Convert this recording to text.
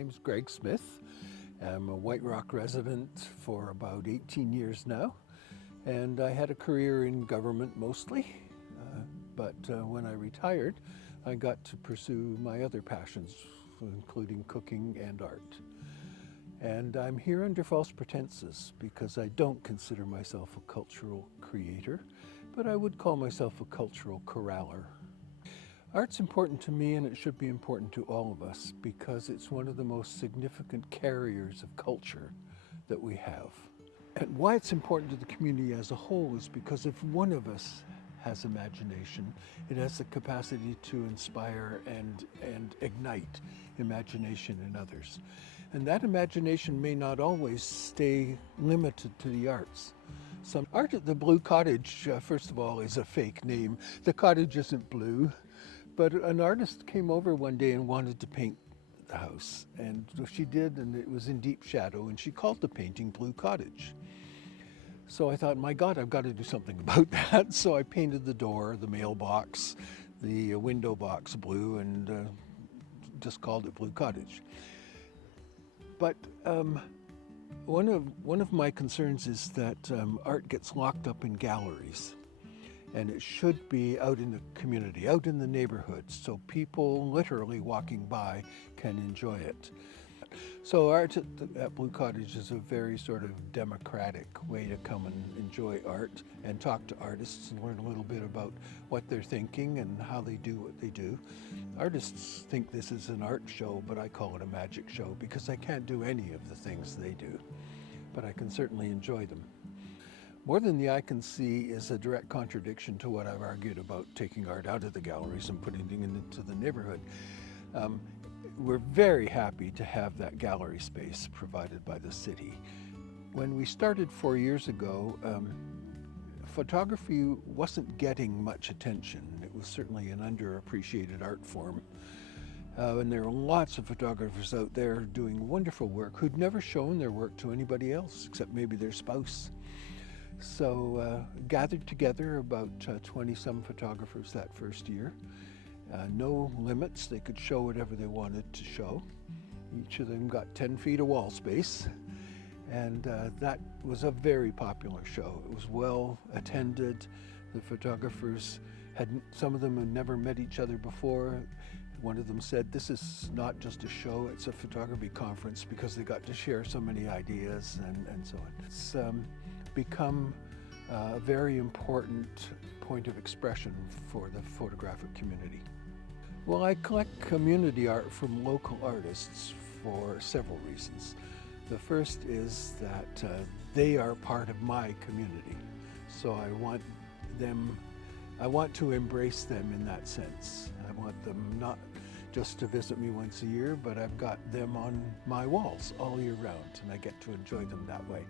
name's Greg Smith. I'm a White Rock resident for about 18 years now, and I had a career in government mostly, but when I retired, I got to pursue my other passions, including cooking and art. And I'm here under false pretenses because I don't consider myself a cultural creator, but I would call myself a cultural corraller. Art's important to me, and it should be important to all of us because it's one of the most significant carriers of culture that we have. And why it's important to the community as a whole is because if one of us has imagination, it has the capacity to inspire and ignite imagination in others. And that imagination may not always stay limited to the arts. Some art at the Blue Cottage, first of all, is a fake name. The cottage isn't blue. But an artist came over one day and wanted to paint the house, and she did, and it was in deep shadow, and she called the painting Blue Cottage. So I thought, my God, I've got to do something about that. So I painted the door, the mailbox, the window box blue, and just called it Blue Cottage. But one of my concerns is that art gets locked up in galleries. And it should be out in the community, out in the neighborhoods, so people literally walking by can enjoy it. So art at Blue Cottage is a very sort of democratic way to come and enjoy art and talk to artists and learn a little bit about what they're thinking and how they do what they do. Artists think this is an art show, but I call it a magic show because I can't do any of the things they do, but I can certainly enjoy them. More than the eye can see is a direct contradiction to what I've argued about taking art out of the galleries and putting it into the neighborhood. We're very happy to have that gallery space provided by the city. When we started 4 years ago, photography wasn't getting much attention. It was certainly an underappreciated art form. And there are lots of photographers out there doing wonderful work who'd never shown their work to anybody else except maybe their spouse. So gathered together about 20-some photographers that first year. No limits, they could show whatever they wanted to show. Each of them got 10 feet of wall space, and that was a very popular show. It was well attended. The photographers some of them had never met each other before. One of them said, this is not just a show, it's a photography conference because they got to share so many ideas and so on. It's become a very important point of expression for the photographic community. Well, I collect community art from local artists for several reasons. The first is that they are part of my community, so I want to embrace them in that sense. I want them not just to visit me once a year, but I've got them on my walls all year round, and I get to enjoy them that way.